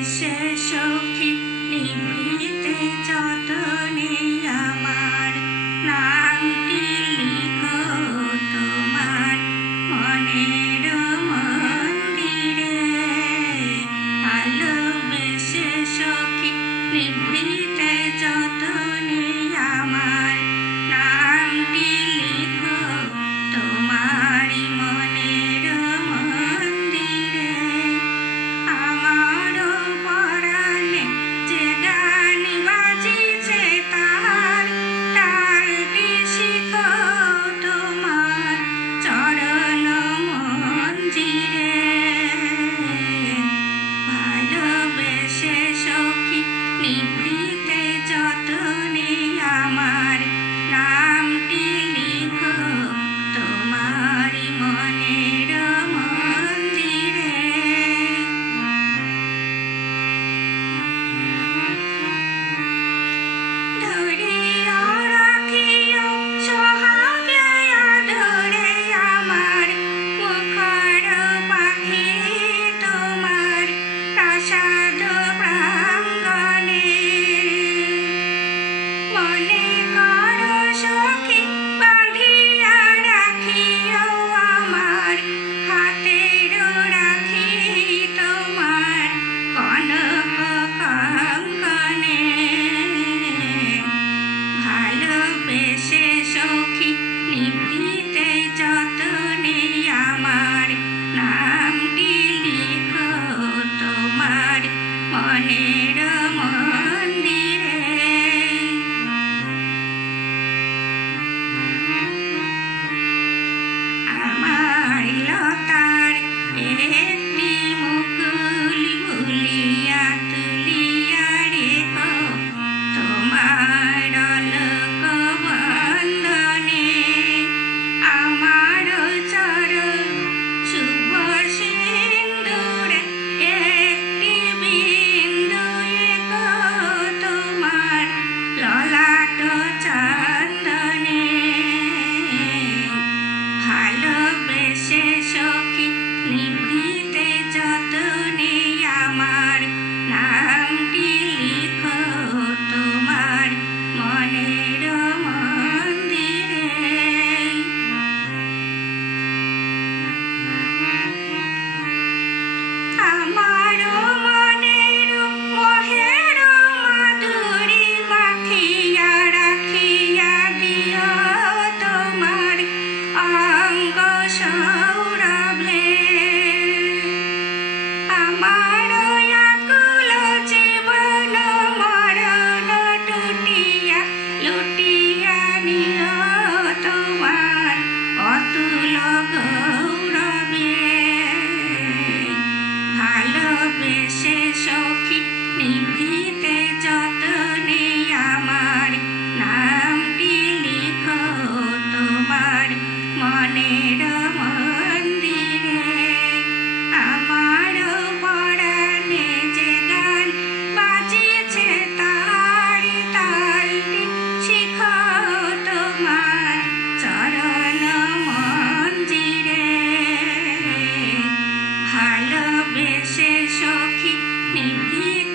ভালোবেসে সখী নিভৃতে যতনে আমার নামটি লিখো তোমার মনের মন্দিরে। ভালোবেসে সখী নিভৃতে যতনে আমার নামটি লিখো তোমারি মনের মন্দিরে। আমারও পরাণে যে গান বাজিছে তার তালটি শিখো তোমার চরণ মঞ্জিরে। ভালোবেসে সখী নিভৃতে যতনে আমার নামটি লিখো তোমারি মনের মন্দিরে। ধরিয়া রাখিও সোহাগে আদরে আমার মুখর পাখি তোমার প্রাসাদ প্রাঙ্গণে। মনে করো সখী বাঁধিয়া রাখিও আমার হাতের রাখি তোমার কনক কঙ্কণে। ভালোবেসে সখী নিভৃতে যতনে আমার নামটি লিখো তোমার মনের মন্দিরে। আমার লতার একটি মুকুল ভুলিয়া তুলিয়া রেখো তোমার অলক বন্দনে। আমার চরণ শুভ সিন্দুরে একটি বিন্দু এঁকো তোমার ললাট চন্দনে। ভালোবেসে সখী নিভৃতে যতনে আমার নামটি লিখো তোমার মনের মন্দিরে। আমারও মনের মোহের মাধুরী মাখিয়া রাখিয়া দিও তোমার অঙ্গ সৌরভে। আমার আকুল জীবন মরণ টুটিয়া লুটিয়া নিও তোমার অতুল গৌরবে। ভালোবেসে সখী নিভৃতে যতনে আমার নামটি লিখো তোমার মনের মন্দিরে। আমার পরাণে যে গান বাজিছে তার তালটি শিখো তোমার চরণ মঞ্জিরে। ভালোবেসে সখী নিভৃতে